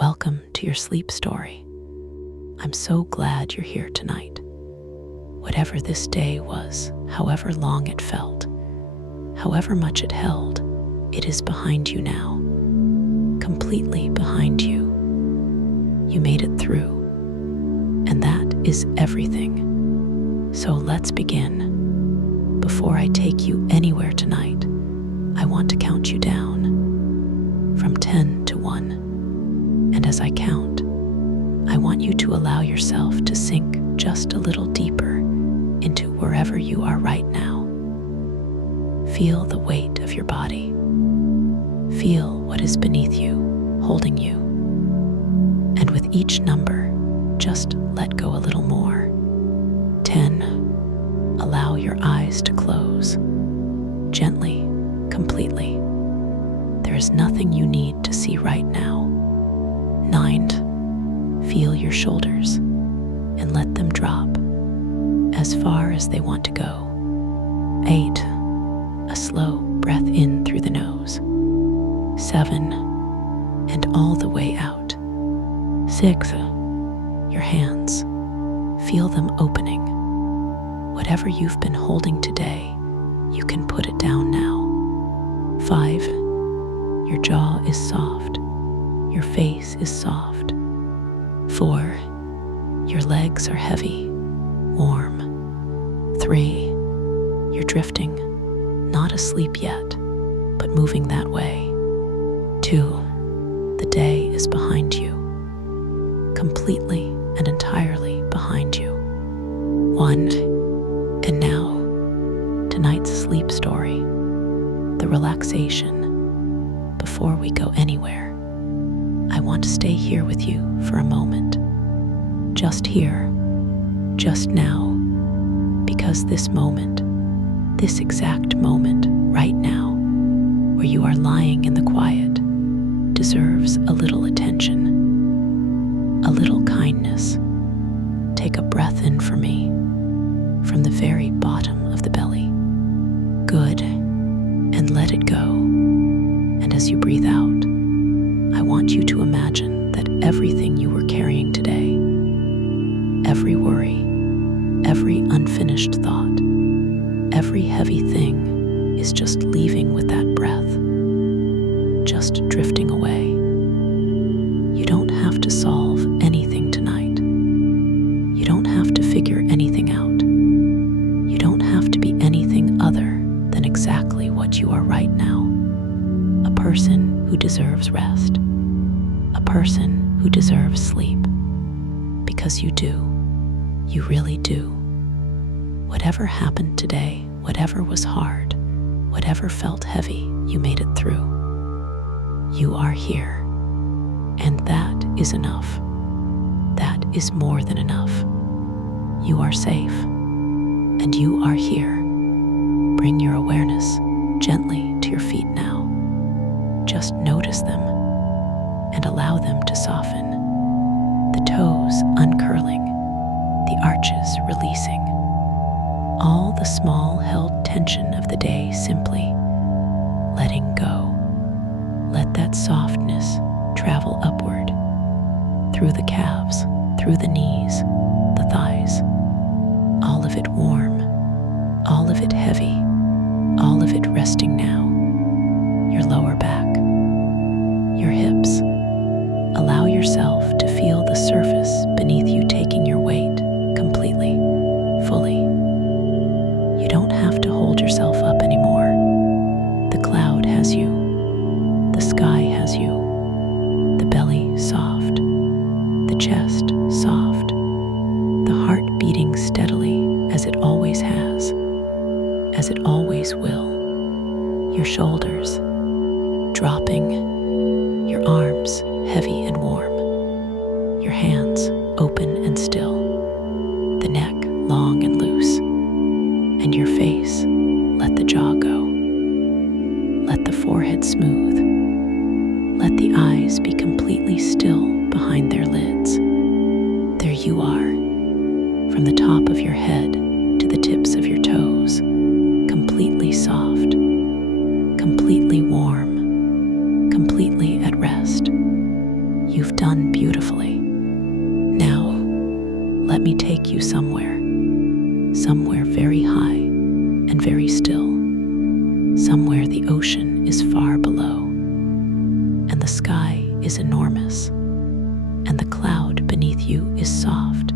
Welcome to your sleep story. I'm so glad you're here tonight. Whatever this day was, however long it felt, however much it held, it is behind you now. Completely behind you. You made it through, and that is everything. So let's begin. Before I take you anywhere tonight, I want to count you down from 10 to 1. And as I count, I want you to allow yourself to sink just a little deeper into wherever you are right now. Feel the weight of your body. Feel what is beneath you, holding you. And with each number, just let go a little more. 10. Allow your eyes to close. Gently, completely. There is nothing you need to see right now. 9. Feel your shoulders and let them drop as far as they want to go. 8. A slow breath in through the nose. 7. And all the way out. 6. Your hands. Feel them opening. Whatever you've been holding today, you can put it down now. 5. Your jaw is soft. Your face is soft. 4. Your legs are heavy, warm. 3. You're drifting, not asleep yet, but moving that way. 2. The day is behind you, completely and entirely behind you. 1. And now, tonight's sleep story, the relaxation. Before we go anywhere, I want to stay here with you for a moment. Just here, just now, because this moment, this exact moment right now, where you are lying in the quiet, deserves a little attention, a little kindness. Take a breath in for me, from the very bottom of the belly. Good, and let it go. And as you breathe out, I want you to imagine that everything you were carrying today, every worry, every unfinished thought, every heavy thing is just leaving with that breath, just drifting away. You don't have to solve anything tonight. You don't have to figure anything out. You don't have to be anything other than exactly what you are right now. A person who deserves rest. A person who deserves sleep. Because you do. You really do. Whatever happened today, whatever was hard, whatever felt heavy, you made it through. You are here. And that is enough. That is more than enough. You are safe. And you are here. Bring your awareness gently to your feet now. Just notice them and allow them to soften. The toes uncurling, the arches releasing. All the small held tension of the day simply letting go. Let that softness travel upward, through the calves, through the knees, the thighs. All of it warm, all of it heavy, all of it resting now. Your lower back, your hips. Allow yourself to feel the surface beneath you taking your weight completely, fully. You don't have to hold yourself up anymore. The cloud has you. The sky has you. The belly soft. The chest soft. The heart beating steadily as it always has, as it always will. Your shoulders dropping, your arms heavy and warm, your hands open and still, the neck long and loose, and your face, let the jaw go. Let the forehead smooth. Let the eyes be completely still behind their lids. There you are, from the top of your head to the tips of your toes, completely soft, completely warm, completely at rest. You've done beautifully. Now, let me take you somewhere very high and very still, somewhere the ocean is far below, and the sky is enormous, and the cloud beneath you is soft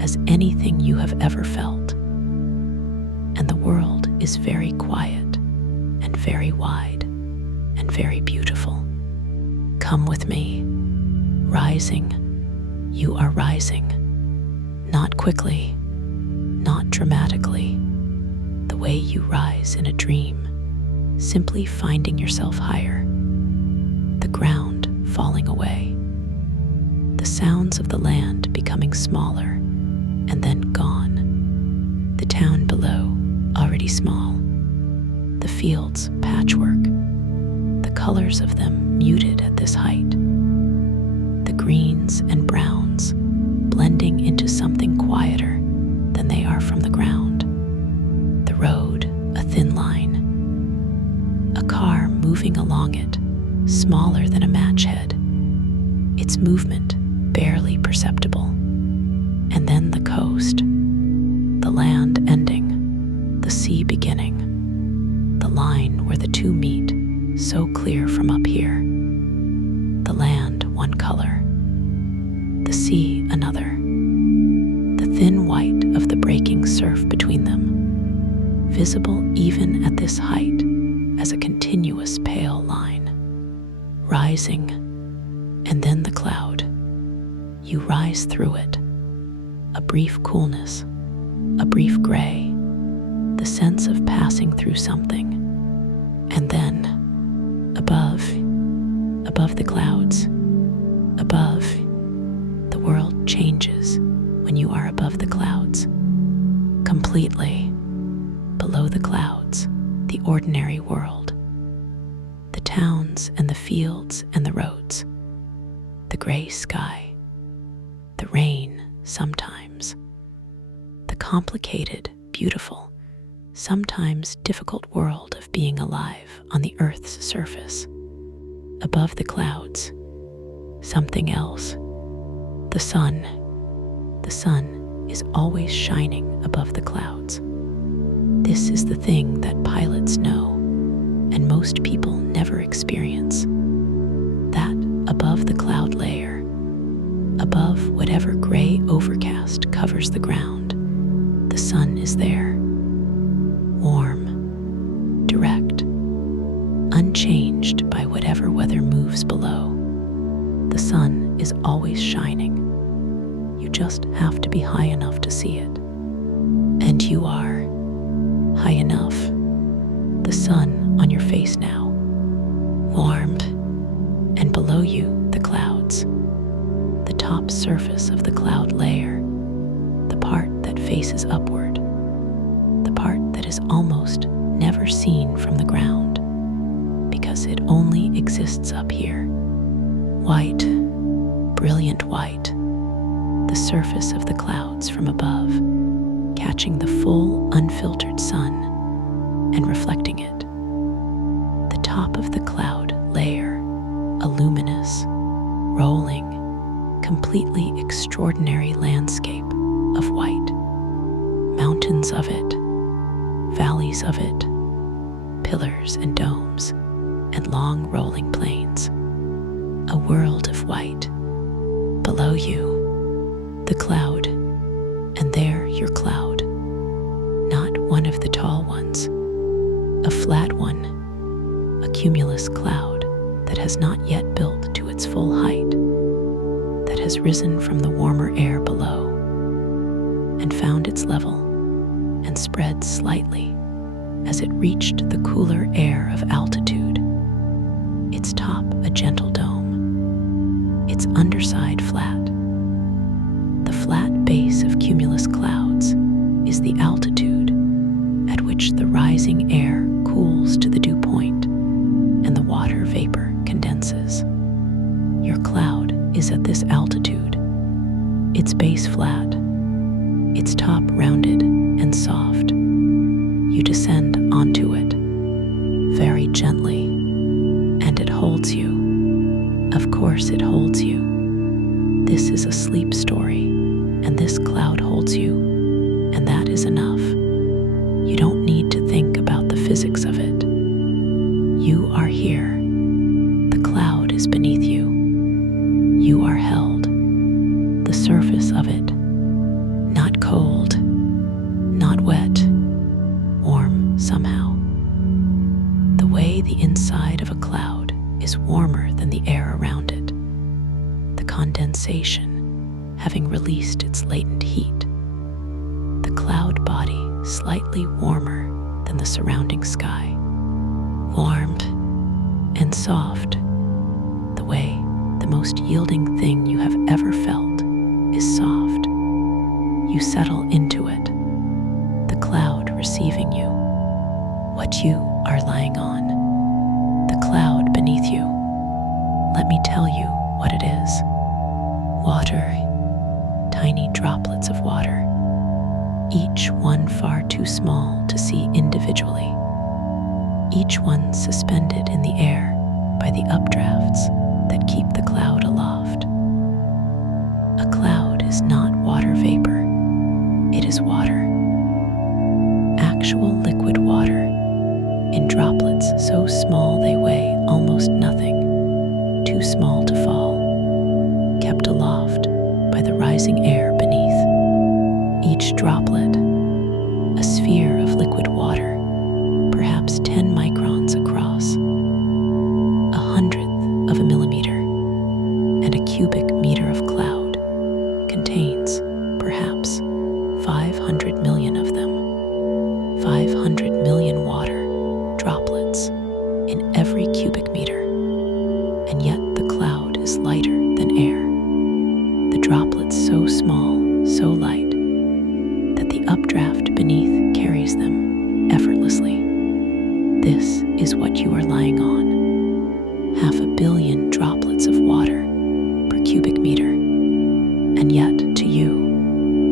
as anything you have ever felt, and the world is very quiet and very wide and very beautiful. Come with me, rising. You are rising, not quickly, not dramatically, the way you rise in a dream, simply finding yourself higher, the ground falling away, the sounds of the land becoming smaller and then gone, the town below already small, the fields patchwork, the colors of them muted at this height, the greens and browns blending into something quieter than they are from the ground, the road a thin line, a car moving along it, smaller than a match head, its movement barely perceptible, and then the coast, the land ending, the sea beginning, the line where the two meet, so clear from up here, the land one color, the sea another, the thin white of the breaking surf between them, visible even at this height as a continuous pale line, rising, and then the cloud. You rise through it, a brief coolness, a brief gray, the sense of passing through something, and then, above the clouds, above, the world changes when you are above the clouds, completely. Below the clouds, the ordinary world, the towns and the fields and the roads, the gray sky, the rain sometimes, the complicated, beautiful, sometimes difficult world of being alive on the earth's surface. Above the clouds, something else. The sun is always shining above the clouds. This is the thing that pilots know, and most people never experience. That above the cloud layer, above whatever gray overcast covers the ground, the sun is there, warm, direct, unchanged by whatever weather moves below. The sun is always shining. You just have to be high enough to see it. And you are high enough. The sun on your face now, warmed, and below you the clouds, the top surface of the cloud layer, the part that faces upward, the part that is almost never seen from the ground, because it only exists up here. White, brilliant white, the surface of the clouds from above, catching the full, unfiltered sun and reflecting it. The top of the cloud layer, a luminous, rolling, completely extraordinary landscape of white. Mountains of it, valleys of it, pillars and domes, and long rolling plains. A world of white. Below you, the cloud, and there your cloud. Not one of the tall ones, a flat one, a cumulus cloud that has not yet built to its full height, that has risen from the warmer air below and found its level and spread slightly as it reached the cooler air of altitude, its top a gentle dome, its underside flat. The flat base of cumulus clouds is the altitude at which the rising air cools to the dew point and the water vapor condenses. Your cloud is at this altitude, its base flat, its top rounded and soft. You descend onto it very gently, and it holds you. Of course it holds you. This is a sleep story, and this cloud holds you, and that is enough. You don't need to think about the physics of it. You are here. The cloud is beneath you. You are held. The surface of it, not cold, not wet, warm somehow. The way the inside of a cloud is warmer than the air around it, the condensation having released its latent heat, the cloud body slightly warmer than the surrounding sky, warmed and soft, the way the most yielding thing you have ever felt is soft. You settle into it, the cloud receiving you, what you are lying on, the cloud beneath you. Let me tell you what it is. Water, tiny droplets of water, each one far too small to see individually, each one suspended in the air by the updrafts that keep the cloud aloft. A cloud is not water vapor, it is water. Actual liquid water, in droplets so small they weigh almost nothing, too small to fall, kept aloft by the rising air beneath. Each droplet, a sphere of liquid water, perhaps 10 microns across, 1/100th of a millimeter, and a cubic meter of cloud contains perhaps 500 million of them, 500 million water droplets in every cubic meter, and yet the cloud is lighter than air. The droplets so small, so light, that the updraft beneath carries them effortlessly. This is what you are lying on, 500 million droplets of water per cubic meter, and yet to you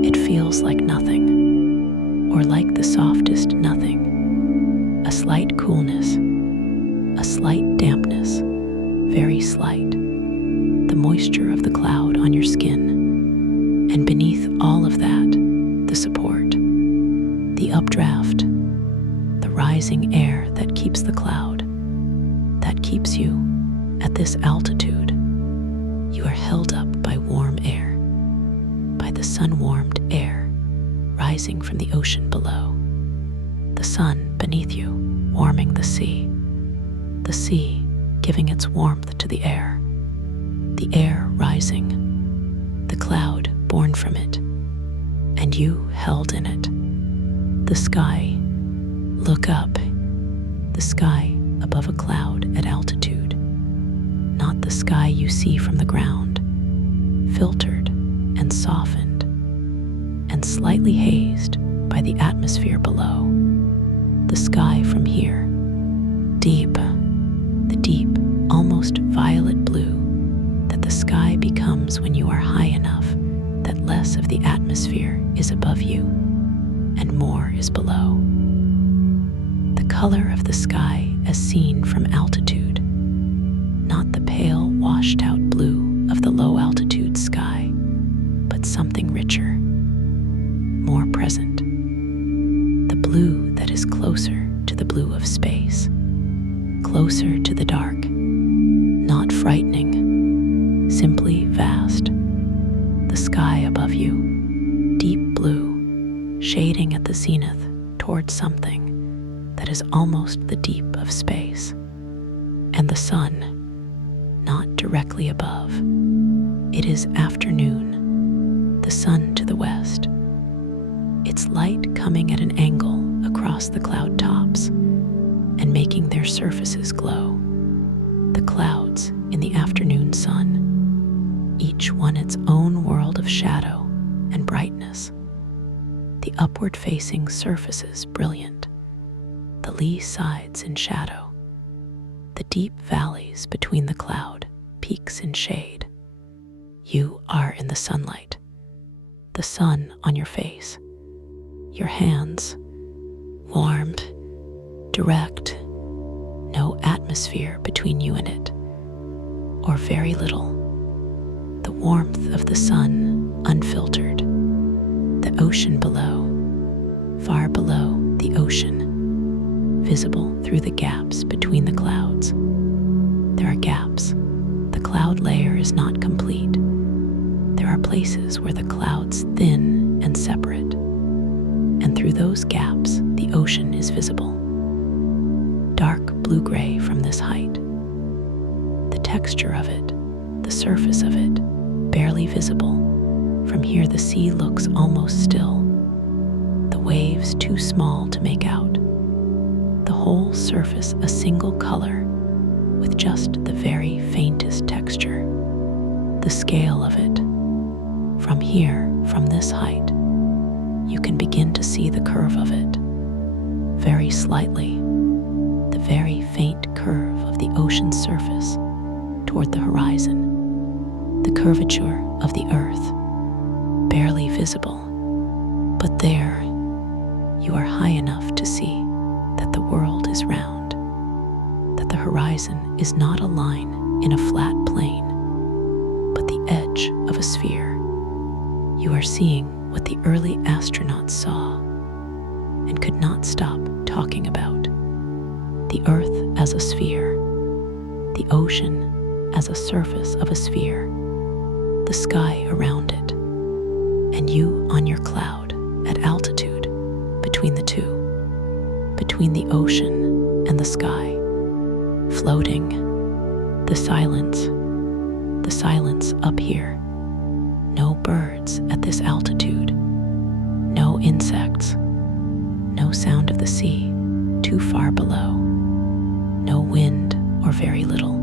it feels like nothing, or like the softest nothing, a slight coolness, a slight dampness, very slight, the moisture of the cloud on your skin, and beneath all of that, the support, the updraft, the rising air that keeps the cloud, that keeps you at this altitude. You are held up by warm air, by the sun-warmed air rising from the ocean below, the sun beneath you warming the sea giving its warmth to the air rising, the cloud born from it, and you held in it. The sky, look up, the sky above a cloud at altitude, not the sky you see from the ground, filtered and softened and slightly hazed by the atmosphere below. The sky from here, deep, the deep, almost violet blue that the sky becomes when you are high enough that less of the atmosphere is above you and more is below. The color of the sky as seen from altitude, not the pale washed out blue of the low altitude sky, but something richer, more present. The blue that is closer to the blue of space, closer to the dark, not frightening, simply vast. The sky above you, deep blue, shading at the zenith towards something that is almost the deep of space. And the sun, not directly above. It is afternoon, the sun to the west, its light coming at an angle across the cloud tops and making their surfaces glow. The clouds in the afternoon sun, each one its own world of shadow and brightness. The upward-facing surfaces brilliant, the lee sides in shadow, the deep valleys between the cloud peaks in shade. You are in the sunlight, the sun on your face, your hands, warmed, direct, no atmosphere between you and it, or very little. the warmth of the sun unfiltered, the ocean below, far below the ocean, visible through the gaps between the clouds. There are gaps. The cloud layer is not complete. There are places where the clouds thin and separate, and through those gaps the ocean is visible. Dark blue-gray from this height. The texture of it, the surface of it, barely visible. From here the sea looks almost still, the waves too small to make out. The whole surface a single color, with just the very faintest texture. The scale of it. From here, from this height, you can begin to see the curve of it, very slightly, the very faint curve of the ocean's surface toward the horizon, the curvature of the earth, barely visible. But there, you are high enough to see that the world is round, that the horizon is not a line in a flat plane, but the edge of a sphere. You are seeing what the early astronauts saw and could not stop talking about. The earth as a sphere, the ocean as a surface of a sphere, the sky around it, and you on your cloud at altitude between the two, between the ocean and the sky, floating, the silence up here. No birds at this altitude, no insects, no sound of the sea too far below, no wind or very little.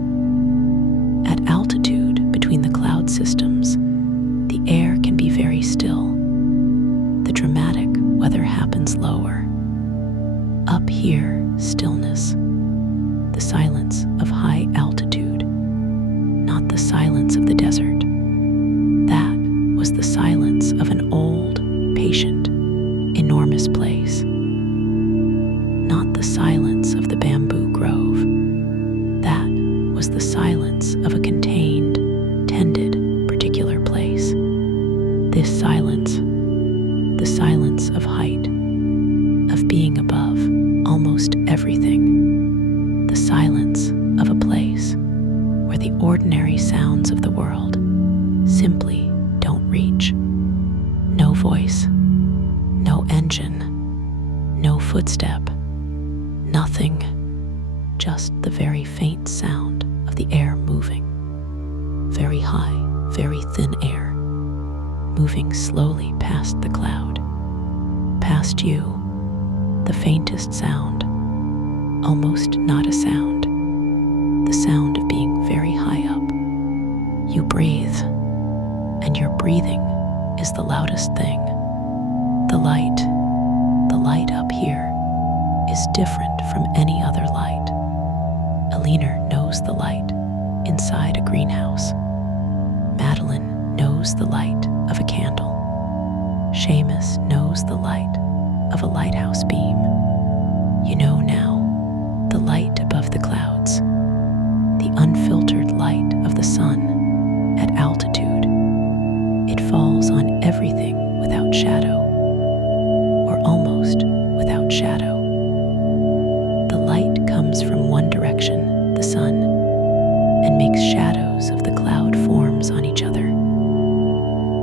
At altitude between the cloud systems, the air can be very still. The dramatic weather happens lower. Up here, stillness, the silence of high altitude, not the silence of the desert. That was the silence of an old, patient, enormous place. Not the silence of the bamboo grove. That was the silence of a contained, tended, particular place. This silence, the silence of height, of being above almost everything, the silence of a place where the ordinary sounds of the world simply don't reach. No voice, no engine, no footstep, nothing, just the very faint sound of the air moving. Very high, very thin air, moving slowly past the cloud, past you, the faintest sound, almost not a sound, the sound of being very high up. You breathe, and your breathing is the loudest thing. The light up here is different from any other light. Alina knows the light inside a greenhouse. Madeline knows the light of a candle. Seamus knows the light of a lighthouse beam. You know now the light above the clouds, the unfiltered light of the sun at altitude. It falls on everything without shadow, or almost without shadow. The light comes from one direction, the sun, and makes shadows of the cloud forms on each other.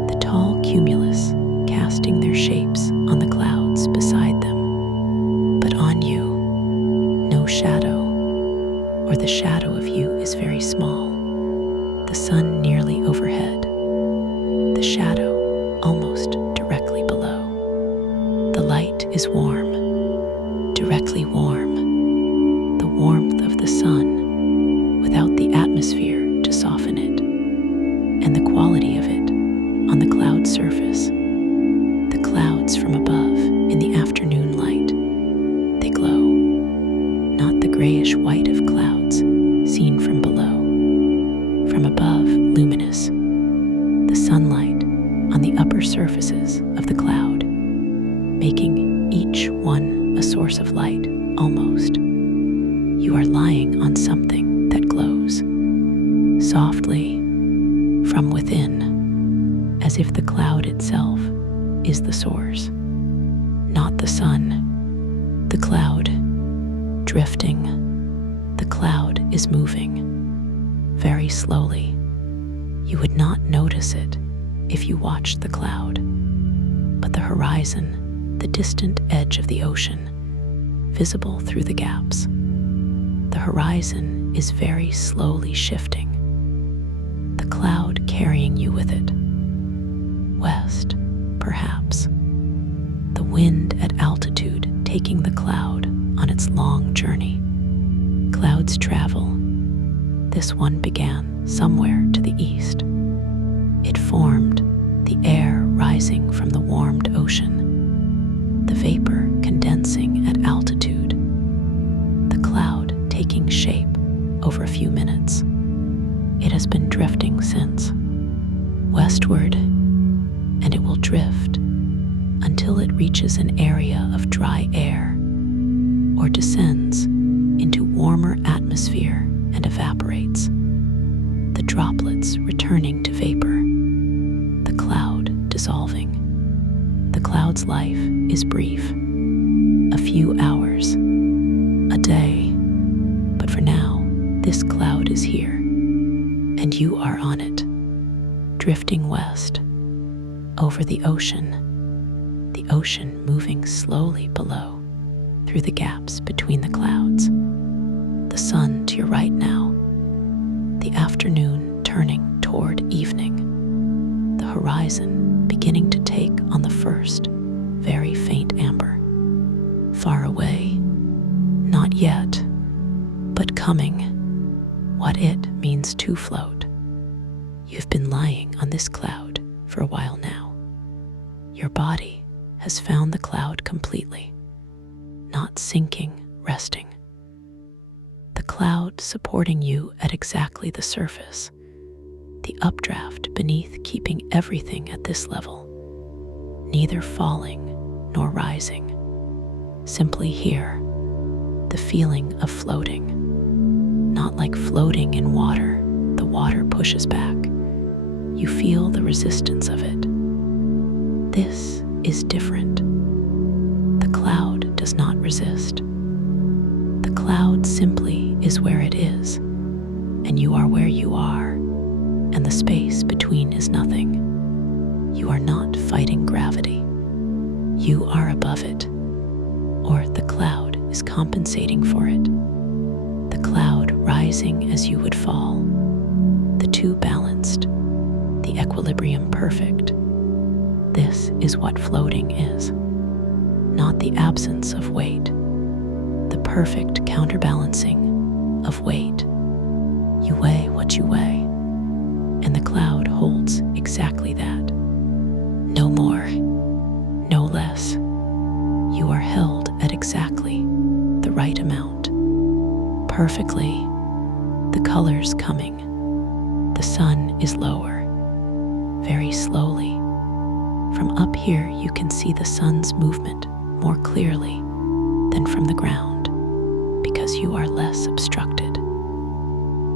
The tall cumulus casting their shapes on the clouds beside them. But on you, no shadow, or the shadow of you is very small. The sun nearly overhead, the shadow almost directly below. The light is warm, directly warm, the warmth of the sun without the atmosphere to soften it, and the quality of it on the cloud surface. The clouds from above in the afternoon light, they glow, not the grayish white of clouds seen from below. From above, luminous, the sunlight on the upper surfaces of the cloud, making each one a source of light, almost. You are lying on something that glows, softly, from within. as if the cloud itself is the source, not the sun. The cloud, drifting. The cloud is moving, very slowly. You would not notice it if you watched the cloud, but the horizon, the distant edge of the ocean, visible through the gaps. The horizon is very slowly shifting, the cloud carrying you with it. West, perhaps. The wind at altitude taking the cloud on its long journey. Clouds travel. This one began somewhere to the east. It formed, the air rising from the warmed ocean, the vapor condensing at altitude, the cloud taking shape over a few minutes. It has been drifting since, westward, and it will drift until it reaches an area of dry air or descends into warmer atmosphere and evaporates, the droplets returning to vapor, the cloud dissolving. The cloud's life is brief, a few hours, a day, but for now, this cloud is here, and you are on it, drifting west, over the ocean moving slowly below, through the gaps between the clouds. The sun to your right now, the afternoon turning toward evening, the horizon beginning to take on the first, very faint amber. Far away, not yet, but coming, what it means to float. You've been lying on this cloud for a while now. Your body has found the cloud completely, not sinking, resting. The cloud supporting you at exactly the surface, the updraft beneath keeping everything at this level, neither falling nor rising, simply here, the feeling of floating, not like floating in water, the water pushes back. You feel the resistance of it. This is different. The cloud does not resist. The cloud simply is where it is, and you are where you are, and the space between is nothing. You are not fighting gravity. You are above it, or the cloud is compensating for it. The cloud rising as you would fall, the two balanced, the equilibrium perfect. This is what floating is, not the absence of weight, the perfect counterbalancing of weight. You weigh what you weigh, and the cloud holds exactly that. No more, no less. You are held at exactly the right amount, perfectly. The colors coming, the sun is lower, very slowly. From up here, you can see the sun's movement more clearly than from the ground because you are less obstructed.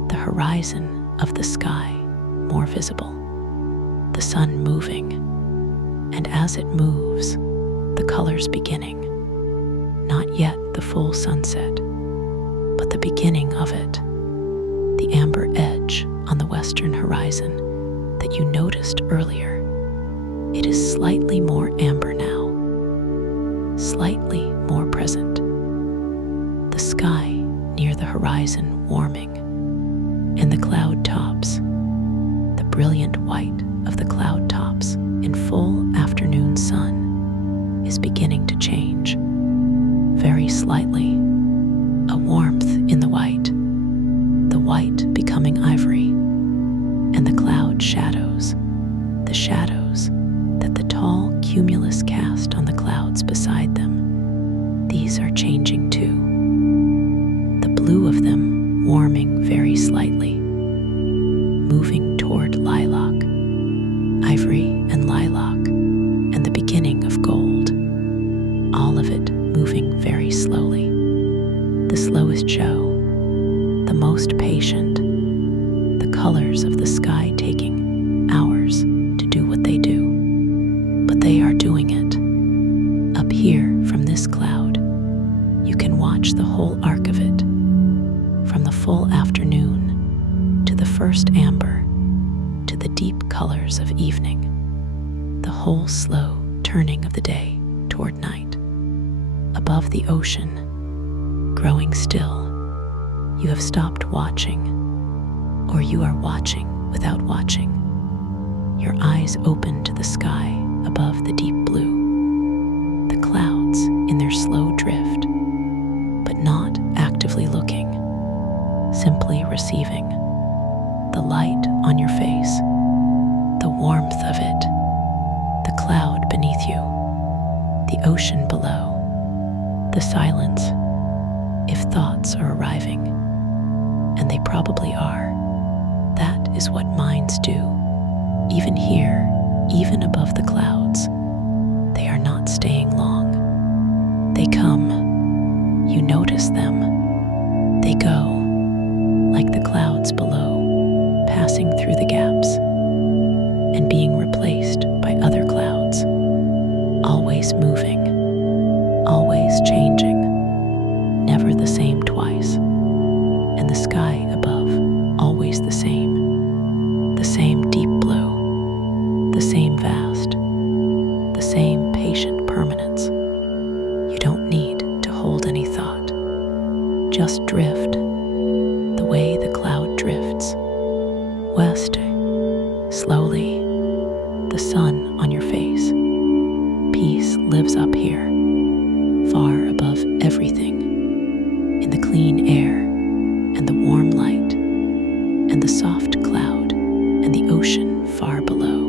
The horizon of the sky more visible, the sun moving, and as it moves, the colors beginning. Not yet the full sunset, but the beginning of it. The amber edge on the western horizon that you noticed earlier. It is slightly more amber now, slightly more present. The sky near the horizon warming, and the cloud tops, the brilliant white of the cloud tops in full afternoon sun is beginning to change, very slightly, a warmth in the white becoming ivory, and the cloud shadows, the shadows that the tall cumulus cast on the clouds beside them, these are changing too. The blue of them warming very slightly, moving toward lilac, ivory and lilac, and the beginning of gold, all of it moving very slowly. The slowest show, the most patient, the colors of the sky taking hours to do what they do. deep colors of evening, the whole slow turning of the day toward night. Above the ocean, growing still, you have stopped watching, or you are watching without watching. Your eyes open to the sky above the deep blue, the clouds in their slow drift, but not actively looking, simply receiving. The light on your face, the warmth of it, the cloud beneath you, the ocean below, the silence, if thoughts are arriving, and they probably are. That is what minds do. Even here, even above the clouds, they are not staying long. They come, you notice them, they go, like the clouds below, passing through the gaps and being replaced by other clouds, always moving, always changing, never the same twice, and the sky above always the same deep blue, the same vast, the same patient permanence. You don't need to hold any thought, just drift, the way the cloud drifts, west, slowly, the sun on your face. Peace lives up here, far above everything, in the clean air and the warm light and the soft cloud and the ocean far below.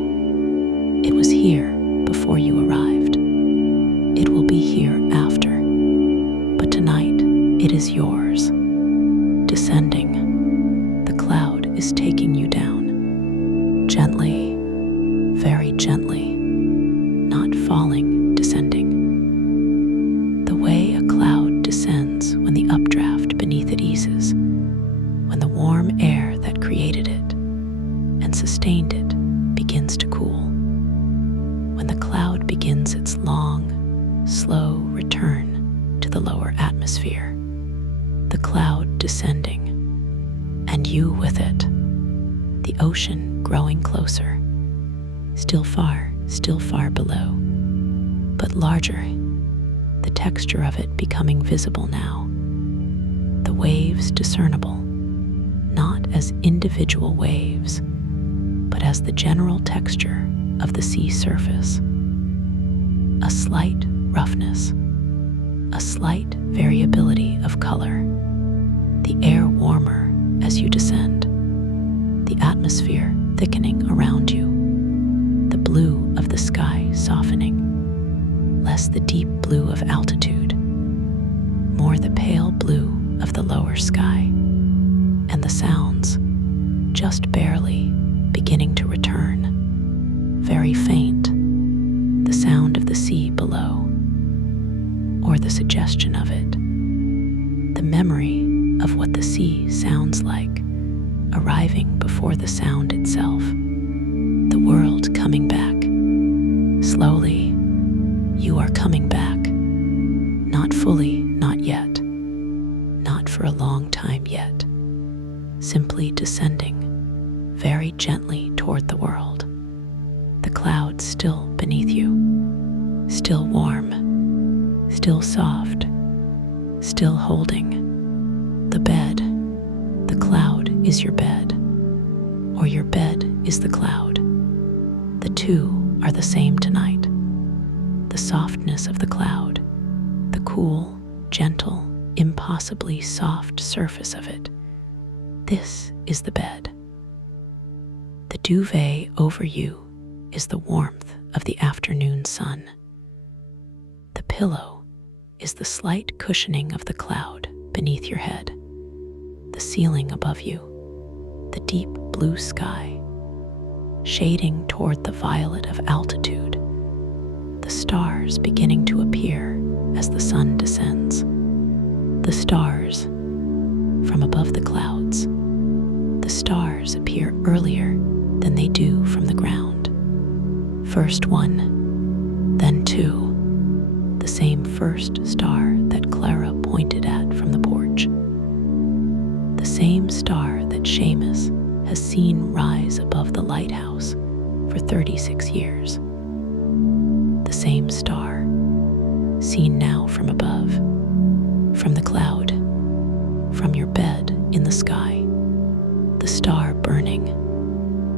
It was here before you arrived. It will be here after. But tonight it is yours. Descending, the cloud is taking you down. Gently, very gently, not falling, descending. The way a cloud descends when the updraft beneath it eases, when the warm air that created it and sustained it begins to cool, when the cloud begins its long, slow return to the lower atmosphere, the cloud descending, and you with it, the ocean growing closer, still far below, but larger, the texture of it becoming visible now, the waves discernible, not as individual waves, but as the general texture of the sea surface. A slight roughness, a slight variability of color, the air warmer as you descend, the atmosphere thickening around you, the blue of the sky softening, less the deep blue of altitude, more the pale blue of the lower sky, and the sounds, just barely beginning to return, very faint, the sound of the sea below, or the suggestion of it, the memory of what the sea sounds like, arriving before the sound itself, the world coming back. Slowly, you are coming back, not fully, not yet, not for a long time yet, simply descending very gently toward the world, the clouds still beneath you, still warm, still soft, still holding. The bed, the cloud is your bed, or your bed is the cloud. The two are the same tonight. The softness of the cloud, the cool, gentle, impossibly soft surface of it. This is the bed. The duvet over you is the warmth of the afternoon sun. The pillow is the slight cushioning of the cloud beneath your head, the ceiling above you, the deep blue sky, shading toward the violet of altitude, the stars beginning to appear as the sun descends, the stars from above the clouds. The stars appear earlier than they do from the ground. First one, then two, the same first star that Clara pointed at from the porch. The same star that Seamus has seen rise above the lighthouse for 36 years. The same star, seen now from above, from the cloud, from your bed in the sky. The star burning,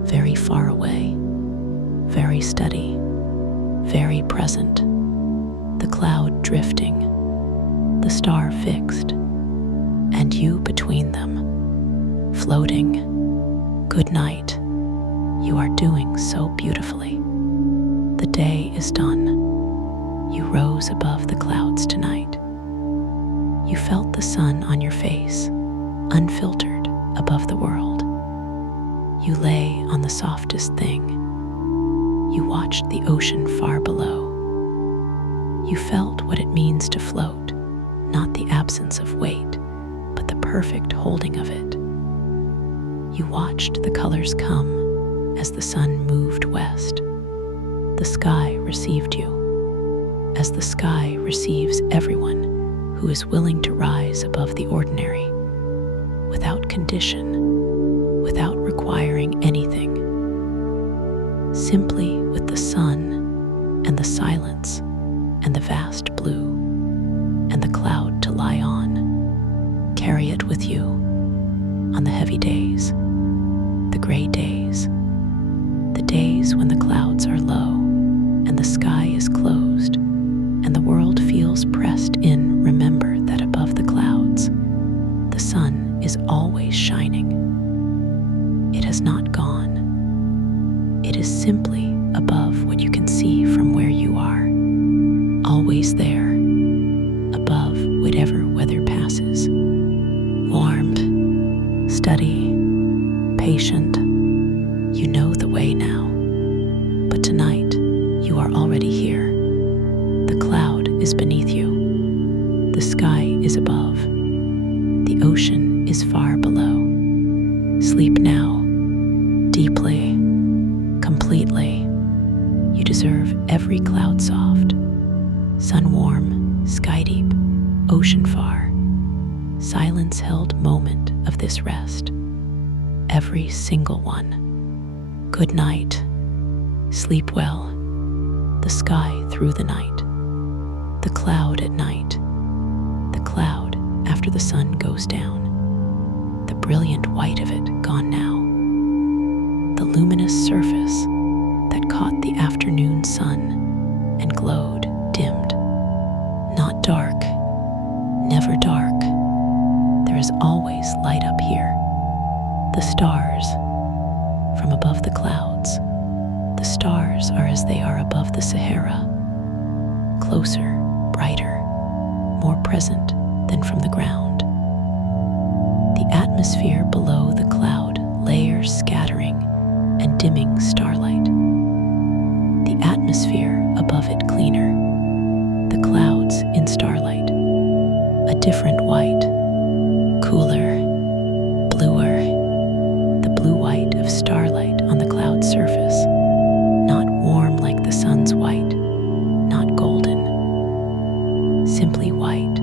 very far away, very steady, very present. The cloud drifting, the star fixed, and you between them, floating. Good night. You are doing so beautifully. The day is done. You rose above the clouds tonight. You felt the sun on your face, unfiltered above the world. You lay on the softest thing. You watched the ocean far below. You felt what it means to float, not the absence of weight, but the perfect holding of it. You watched the colors come as the sun moved west. The sky received you, as the sky receives everyone who is willing to rise above the ordinary, without condition, without requiring anything. Simply with the sun and the silence and the vast blue and the cloud to lie on. Carry it with you on the heavy days, the gray days, the days when the clouds are low and the sky is closed and the world feels pressed in. Remember that above the clouds, the sun is always shining. It has not gone. It is simply above what you can see from where you are. Always there, above whatever weather passes. Warm, steady, patient. You know the way now. But tonight, you are already here. The cloud is beneath you. The sky is above. The ocean is far below. Sleep now, deeply, completely. You deserve every cloud soft, sun warm, sky deep, ocean far, silence held moment of this rest. Every single one. Good night. Sleep well. The sky through the night. The cloud at night. The cloud after the sun goes down. The brilliant white of it gone now. The luminous surface that caught the afternoon sun and glowed, dimmed. Not dark, never dark. There is always light up here. The stars, from above the clouds, the stars are as they are above the Sahara, closer, brighter, more present than from the ground. The atmosphere below the cloud layers scattering and dimming starlight. The atmosphere above it cleaner, the clouds in starlight, a different white, cooler, bluer, the blue-white of starlight on the cloud surface, not warm like the sun's white, not golden, simply white.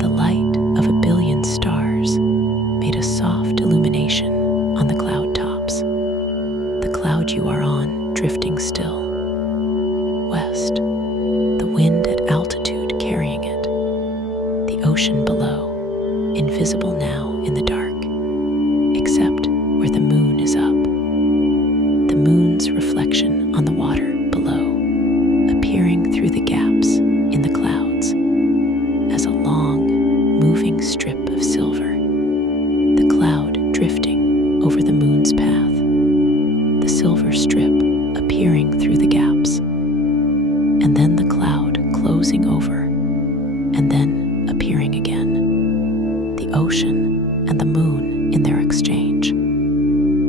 The light of a billion stars made a soft illumination on the cloud tops. The cloud you are on, drifting still, west, the wind at altitude carrying it, the ocean below, invisible now in the dark, except where the moon is up. The moon's reflection on the water below, appearing through the gaps in the clouds as a long, moving strip of silver. The cloud drifting over the moon's path, the silver strip appearing through the gaps, and then the cloud closing over, and then appearing again. The ocean and the moon in their exchange.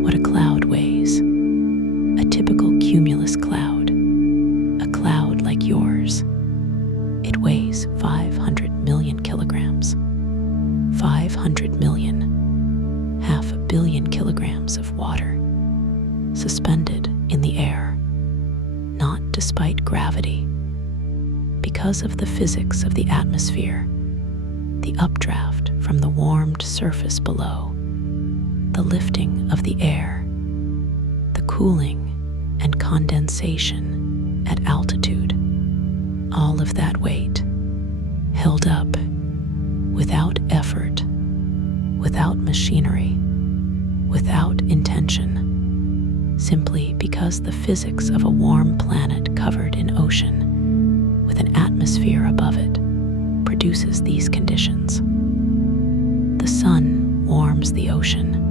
What a cloud weighs. A typical cumulus cloud. A cloud like yours. It weighs 500 million kilograms. 500 million. 500 million kilograms of water. Suspended in the air. Not despite gravity. Because of the physics of the atmosphere. The updraft from the warmed surface below. The lifting of the air. The cooling condensation at altitude. All of that weight held up without effort, without machinery, without intention, simply because the physics of a warm planet covered in ocean with an atmosphere above it produces these conditions. The sun warms the ocean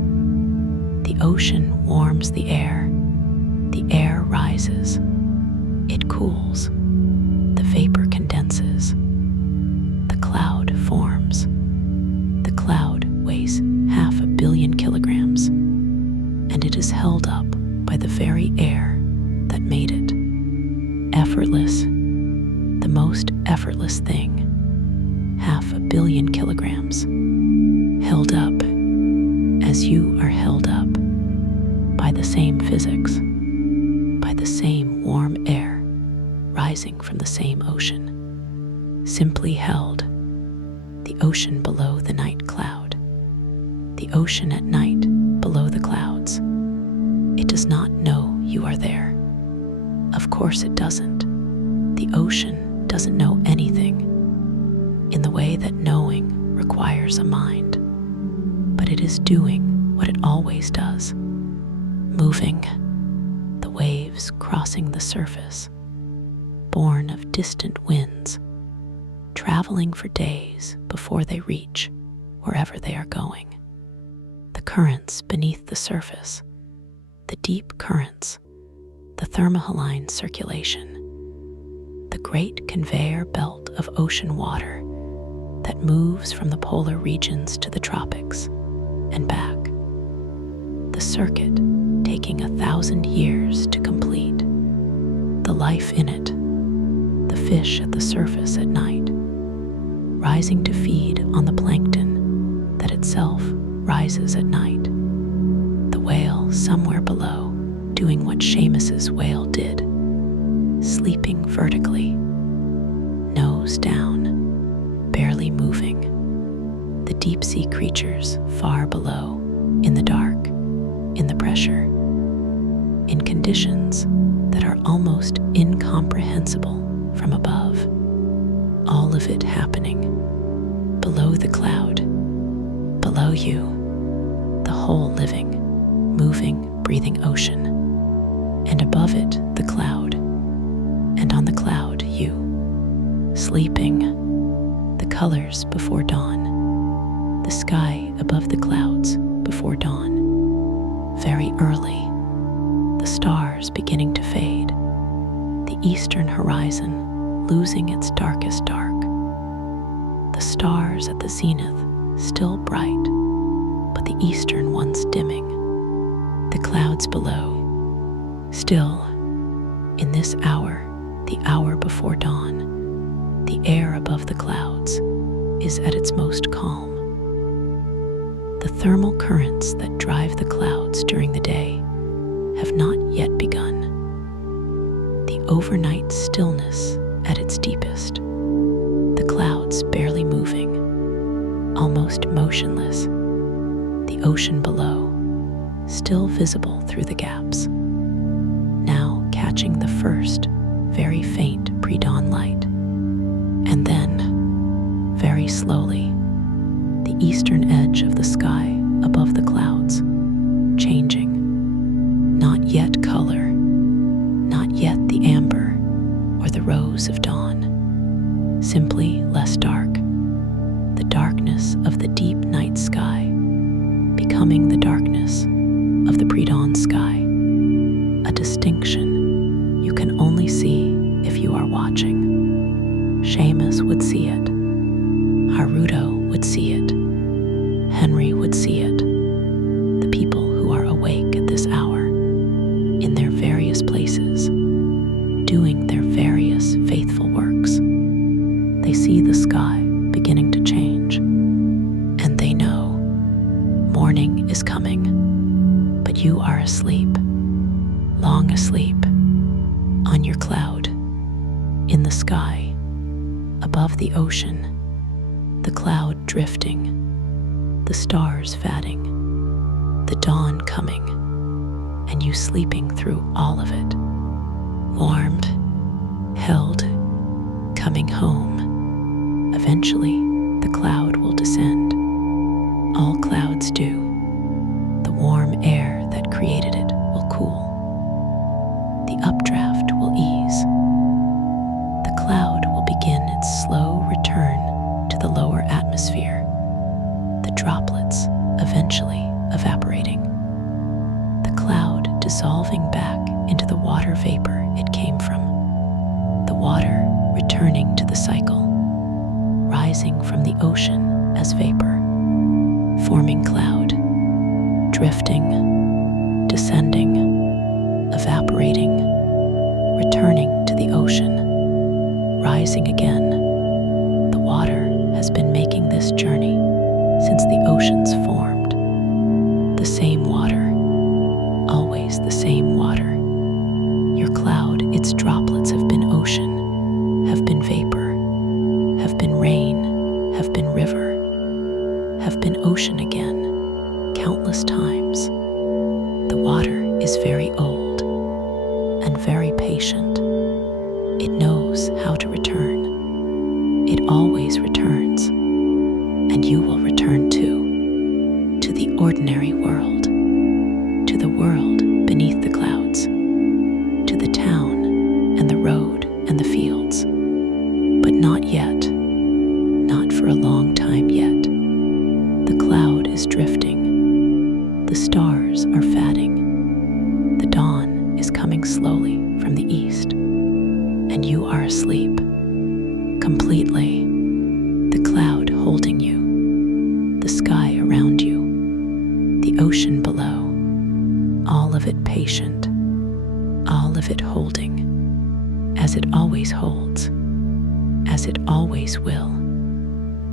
warms the air rises, it cools, the vapor condenses, the cloud forms. The cloud weighs 500 million kilograms, and it is held up by the very air that made it. Effortless, the most effortless thing, 500 million kilograms, held up as you are held up by the same physics, by the same warm air rising from the same ocean, simply held, the ocean below the night cloud, the ocean at night below the clouds. It does not know you are there. Of course it doesn't. The ocean doesn't know anything in the way that knowing requires a mind, but it is doing what it always does, moving, the waves crossing the surface, born of distant winds, traveling for days before they reach wherever they are going. The currents beneath the surface, the deep currents, the thermohaline circulation, the great conveyor belt of ocean water that moves from the polar regions to the tropics and back. The circuit taking 1,000 years to complete. The life in it, the fish at the surface at night, rising to feed on the plankton that itself rises at night. The whale somewhere below doing what Seamus's whale did, sleeping vertically, nose down, barely moving. The deep-sea creatures far below, in the dark, in the pressure, in conditions that are almost incomprehensible from above. All of it happening below the cloud, below you, the whole living, moving, breathing ocean, and above it the cloud, and on the cloud you, sleeping, the colors before dawn, the sky above the clouds before dawn, very early, the stars beginning to fade, the eastern horizon losing its darkest dark, the stars at the zenith still bright, but the eastern ones dimming, the clouds below, still, in this hour, the hour before dawn, the air above the clouds is at its most calm. The thermal currents that drive the clouds during the day have not yet begun. The overnight stillness at its deepest, the clouds barely moving, almost motionless, the ocean below, still visible through the gaps, now catching the first, very faint pre-dawn light, and then, very slowly, the eastern edge of the sky above the clouds, changing, not yet color, not yet the amber or the rose of dawn, simply less dark, the darkness of the deep night sky, becoming the darkness of the pre-dawn sky, a distinction you can only see if you are watching. Seamus would see it, Haruto would see it, Henry would see it, the people who are awake at this hour, in their various places, doing their various faithful works. They see the sky beginning to change, and they know morning is coming, but you are asleep, long asleep, on your cloud, in the sky, above the ocean, the cloud drifting, the stars fatting, the dawn coming, and you sleeping through all of it, warmed, held, coming home. Eventually, the cloud will descend. All clouds do. The warm air that created it will cool. The updraft will ease. The cloud will begin its slow return to the lower atmosphere, the droplets eventually evaporating, the cloud dissolving back into the water vapor it came from, the water returning to the cycle, rising from the ocean as vapor, forming cloud, drifting, descending, evaporating, returning to the ocean, rising again. The water has been making this journey since the oceans formed. The same water, always the same water. Your cloud, its droplets have been ocean, have been vapor, have been rain, have been river, have been ocean again, countless times. The water is very old and very patient. It knows how to return. It always returns, and you will return too, to the ordinary world, to the world beneath the clouds, to the town and the road and the fields. But not yet, not for a long time yet. The cloud is drifting, the stars are fading, the dawn is coming slowly from the east, and you are asleep, completely, the cloud holding you, the sky around you, the ocean below, all of it patient, all of it holding, as it always holds, as it always will.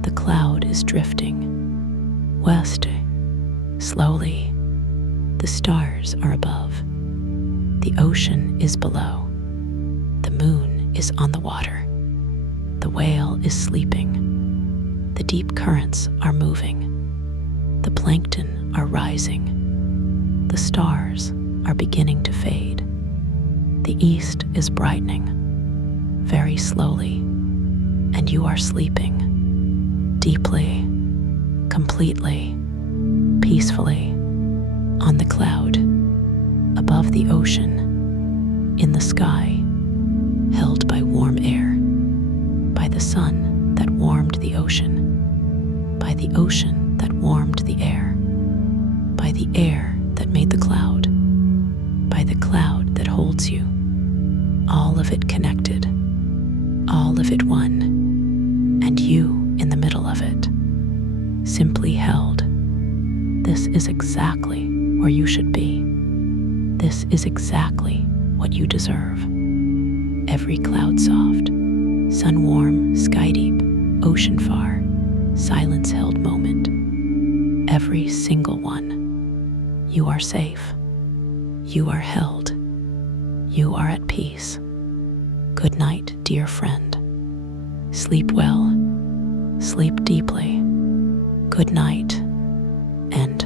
The cloud is drifting, west, slowly, the stars are above, the ocean is below, the moon is on the water, the whale is sleeping, the deep currents are moving, the plankton are rising, the stars are beginning to fade, the east is brightening, very slowly, and you are sleeping, deeply, completely, peacefully, on the cloud, above the ocean, in the sky, held by warm air, by the sun that warmed the ocean, by the ocean that warmed the air, by the air that made the cloud, by the cloud that holds you, all of it connected, all of it one, and you in the middle of it, simply held. This is exactly where you should be. This is exactly what you deserve. Every cloud soft, sun warm, sky deep, ocean far, silence held moment. Every single one. You are safe. You are held. You are at peace. Good night, dear friend. Sleep well. Sleep deeply. Good night, and